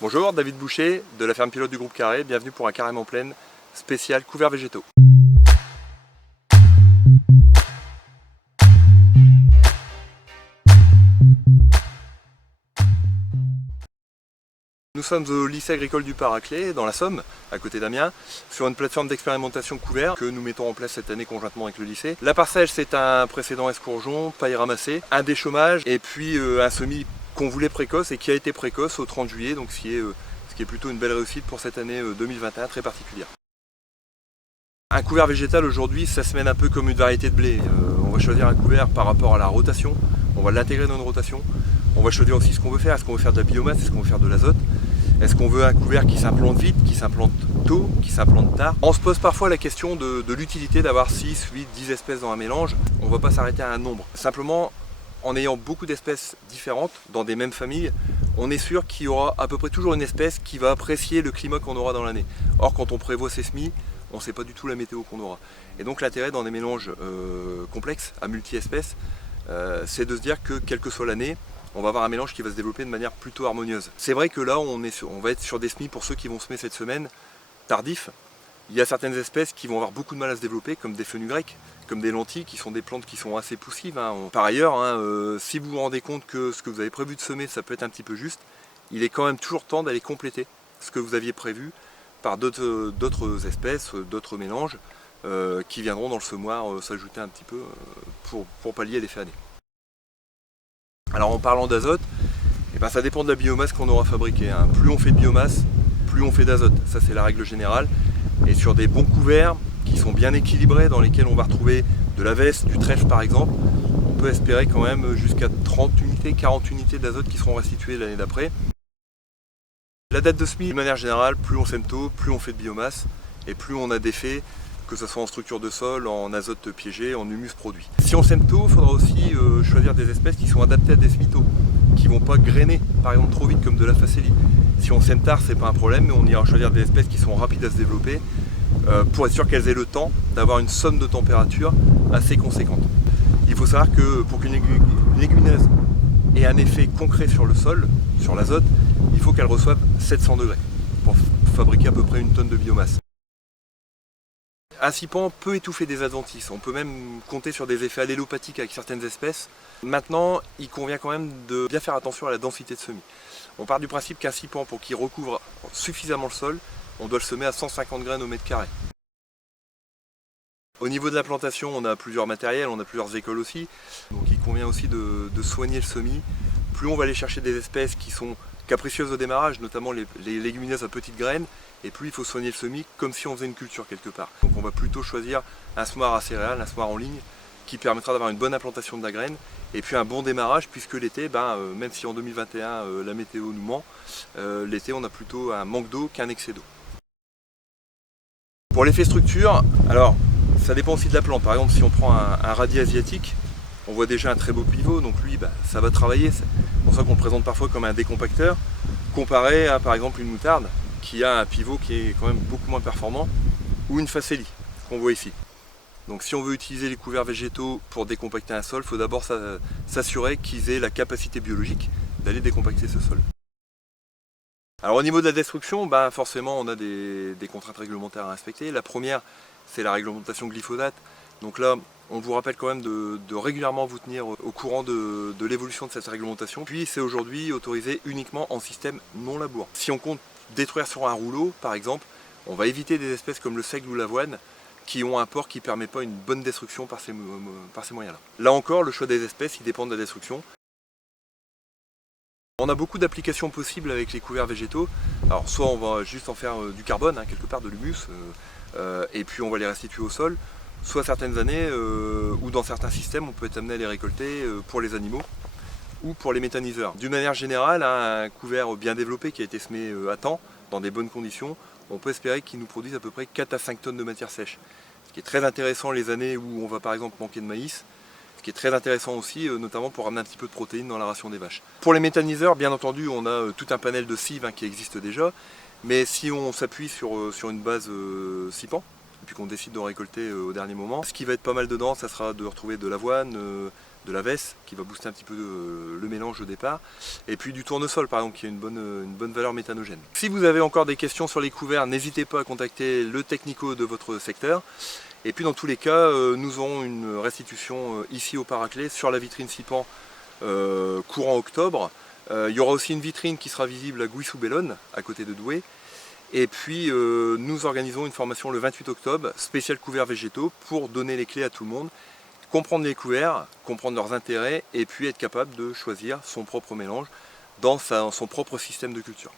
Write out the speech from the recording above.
Bonjour, David Boucher de la ferme pilote du groupe Carré, bienvenue pour un Carrément Plaine spécial couverts végétaux. Nous sommes au lycée agricole du Paraclet, dans la Somme, à côté d'Amiens, sur une plateforme d'expérimentation couvert que nous mettons en place cette année conjointement avec le lycée. La parcelle, c'est un précédent escourgeon, paille ramassée, un déchômage et puis un semis qu'on voulait précoce et qui a été précoce au 30 juillet, donc ce qui est plutôt une belle réussite pour cette année 2021 très particulière. Un couvert végétal aujourd'hui, ça se mène un peu comme une variété de blé. On va choisir un couvert par rapport à la rotation, on va l'intégrer dans une rotation. On va choisir aussi ce qu'on veut faire. Est-ce qu'on veut faire de la biomasse? Est-ce qu'on veut faire de l'azote? Est-ce qu'on veut un couvert qui s'implante vite, qui s'implante tôt, qui s'implante tard? On se pose parfois la question de l'utilité d'avoir 6, 8, 10 espèces dans un mélange. On ne va pas s'arrêter à un nombre. Simplement, en ayant beaucoup d'espèces différentes dans des mêmes familles, on est sûr qu'il y aura à peu près toujours une espèce qui va apprécier le climat qu'on aura dans l'année. Or, quand on prévoit ses semis, on ne sait pas du tout la météo qu'on aura. Et donc l'intérêt dans des mélanges complexes, à multi-espèces, c'est de se dire que quelle que soit l'année, on va avoir un mélange qui va se développer de manière plutôt harmonieuse. C'est vrai que là, on va être sur des semis pour ceux qui vont semer cette semaine, tardifs. Il y a certaines espèces qui vont avoir beaucoup de mal à se développer, comme des fenugrec, comme des lentilles, qui sont des plantes qui sont assez poussives. Par ailleurs, si vous vous rendez compte que ce que vous avez prévu de semer, ça peut être un petit peu juste, il est quand même toujours temps d'aller compléter ce que vous aviez prévu par d'autres espèces, d'autres mélanges, qui viendront dans le semoir s'ajouter un petit peu pour pallier l'effet année. Alors en parlant d'azote, ça dépend de la biomasse qu'on aura fabriquée. Plus on fait de biomasse, plus on fait d'azote. Ça c'est la règle générale. Et sur des bons couverts qui sont bien équilibrés, dans lesquels on va retrouver de la veste, du trèfle par exemple, on peut espérer quand même jusqu'à 30 unités, 40 unités d'azote qui seront restituées l'année d'après. La date de semis, de manière générale, plus on sème tôt, plus on fait de biomasse et plus on a d'effets, que ce soit en structure de sol, en azote piégé, en humus produit. Si on sème tôt, il faudra aussi choisir des espèces qui sont adaptées à des semis tôt, qui ne vont pas grainer par exemple trop vite comme de la facélie. Si on sème tard, c'est pas un problème, mais on ira choisir des espèces qui sont rapides à se développer pour être sûr qu'elles aient le temps d'avoir une somme de température assez conséquente. Il faut savoir que pour qu'une légumineuse ait un effet concret sur le sol, sur l'azote, il faut qu'elle reçoive 700 degrés pour fabriquer à peu près une tonne de biomasse. Un cipan peut étouffer des adventices, on peut même compter sur des effets allélopathiques avec certaines espèces. Maintenant, il convient quand même de bien faire attention à la densité de semis. On part du principe qu'un cipan, pour qu'il recouvre suffisamment le sol, on doit le semer à 150 graines au mètre carré. Au niveau de la plantation, on a plusieurs matériels, on a plusieurs écoles aussi, donc il convient aussi de soigner le semis. Plus on va aller chercher des espèces qui sont capricieuses au démarrage, notamment les légumineuses à petites graines, et plus il faut soigner le semis comme si on faisait une culture quelque part. Donc on va plutôt choisir un semoir à céréales, un semoir en ligne, qui permettra d'avoir une bonne implantation de la graine, et puis un bon démarrage, puisque l'été, même si en 2021 la météo nous ment, l'été on a plutôt un manque d'eau qu'un excès d'eau. Pour l'effet structure, alors ça dépend aussi de la plante. Par exemple, si on prend un radis asiatique, on voit déjà un très beau pivot, donc lui, ça va travailler. C'est pour ça qu'on le présente parfois comme un décompacteur, comparé à par exemple une moutarde, qui a un pivot qui est quand même beaucoup moins performant, ou une facélie, qu'on voit ici. Donc si on veut utiliser les couverts végétaux pour décompacter un sol, il faut d'abord s'assurer qu'ils aient la capacité biologique d'aller décompacter ce sol. Alors au niveau de la destruction, forcément on a des contraintes réglementaires à respecter. La première, c'est la réglementation glyphosate. Donc là, on vous rappelle quand même de régulièrement vous tenir au courant de l'évolution de cette réglementation. Puis c'est aujourd'hui autorisé uniquement en système non labour. Si on compte détruire sur un rouleau, par exemple, on va éviter des espèces comme le seigle ou l'avoine qui ont un port qui ne permet pas une bonne destruction par ces moyens-là. Là encore, le choix des espèces, il dépend de la destruction. On a beaucoup d'applications possibles avec les couverts végétaux. Alors soit on va juste en faire du carbone, quelque part de l'humus, et puis on va les restituer au sol. Soit certaines années, ou dans certains systèmes, on peut être amené à les récolter pour les animaux ou pour les méthaniseurs. D'une manière générale, un couvert bien développé qui a été semé à temps, dans des bonnes conditions, on peut espérer qu'il nous produise à peu près 4 à 5 tonnes de matière sèche. Ce qui est très intéressant les années où on va par exemple manquer de maïs, ce qui est très intéressant aussi, notamment pour ramener un petit peu de protéines dans la ration des vaches. Pour les méthaniseurs, bien entendu, on a tout un panel de cives qui existe déjà, mais si on s'appuie sur une base cipan, et puis qu'on décide de récolter au dernier moment, ce qui va être pas mal dedans, ça sera de retrouver de l'avoine, de la vesse qui va booster un petit peu le mélange au départ, et puis du tournesol par exemple qui a une bonne valeur méthanogène. Si vous avez encore des questions sur les couverts, n'hésitez pas à contacter le technico de votre secteur. Et puis dans tous les cas, nous aurons une restitution ici au Paraclet sur la vitrine Sipan courant octobre. Il y aura aussi une vitrine qui sera visible à Gouy-sous-Bellone, à côté de Douai. Et puis nous organisons une formation le 28 octobre, spécial couverts végétaux, pour donner les clés à tout le monde, comprendre les couverts, comprendre leurs intérêts et puis être capable de choisir son propre mélange dans son propre système de culture.